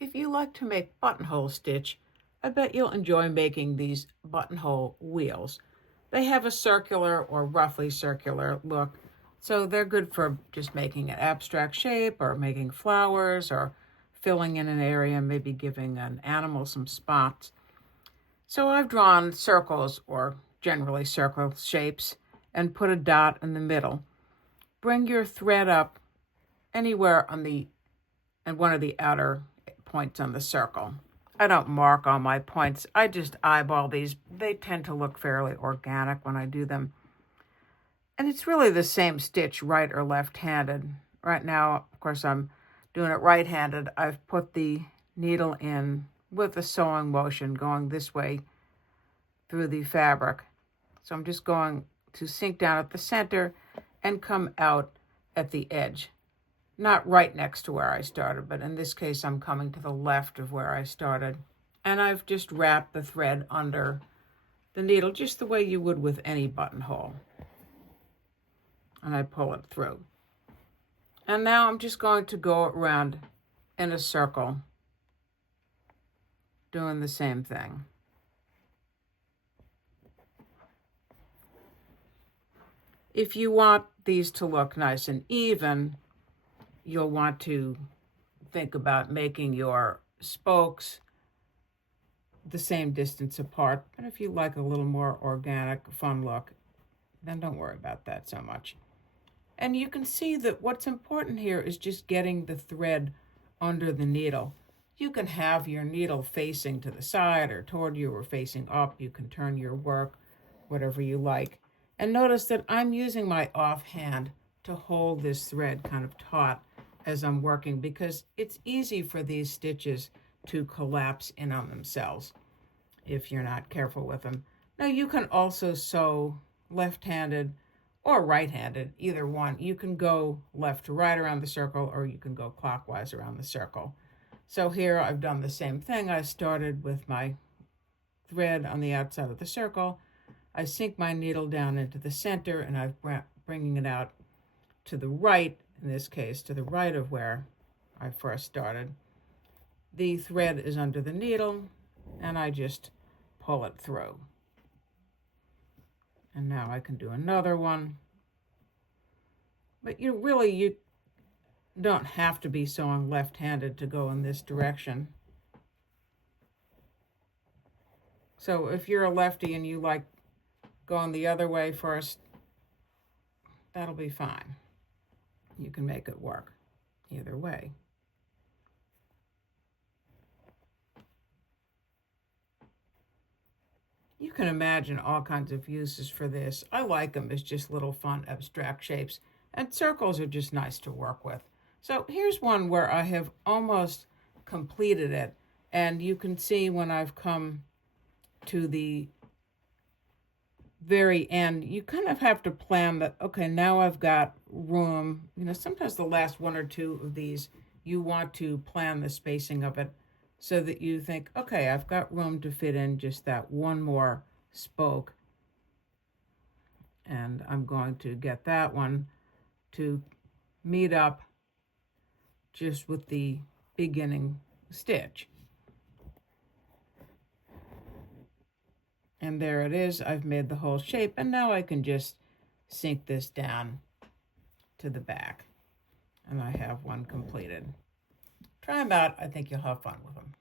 If you like to make buttonhole stitch, I bet you'll enjoy making these buttonhole wheels. They have a circular or roughly circular look, so they're good for just making an abstract shape or making flowers or filling in an area, maybe giving an animal some spots. So I've drawn circles or generally circle shapes and put a dot in the middle. Bring your thread up anywhere on one of the outer points on the circle. I don't mark all my points. I just eyeball these. They tend to look fairly organic when I do them. And it's really the same stitch, right or left-handed. Right now, of course, I'm doing it right-handed. I've put the needle in with a sewing motion going this way through the fabric. So I'm just going to sink down at the center and come out at the edge. Not right next to where I started, but in this case, I'm coming to the left of where I started. And I've just wrapped the thread under the needle, just the way you would with any buttonhole. And I pull it through. And now I'm just going to go around in a circle, doing the same thing. If you want these to look nice and even, you'll want to think about making your spokes the same distance apart. But if you like a little more organic, fun look, then don't worry about that so much. And you can see that what's important here is just getting the thread under the needle. You can have your needle facing to the side or toward you or facing up. You can turn your work, whatever you like. And notice that I'm using my offhand to hold this thread kind of taut as I'm working, because it's easy for these stitches to collapse in on themselves if you're not careful with them. Now you can also sew left-handed or right-handed, either one. You can go left to right around the circle, or you can go clockwise around the circle. So here I've done the same thing. I started with my thread on the outside of the circle. I sink my needle down into the center, and I'm bringing it out to the right, in this case, to the right of where I first started. The thread is under the needle, and I just pull it through. And now I can do another one. But you don't have to be sewing left-handed to go in this direction. So if you're a lefty and you like going the other way first, that'll be fine. You can make it work either way. You can imagine all kinds of uses for this. I like them as just little fun abstract shapes, and circles are just nice to work with. So here's one where I have almost completed it, and you can see when I've come to the very end, you kind of have to plan that, okay, now I've got room. Sometimes the last one or two of these, you want to plan the spacing of it so that you think, okay, I've got room to fit in just that one more spoke. And I'm going to get that one to meet up just with the beginning stitch. And there it is. I've made the whole shape, and now I can just sink this down to the back. And I have one completed. Try them out. I think you'll have fun with them.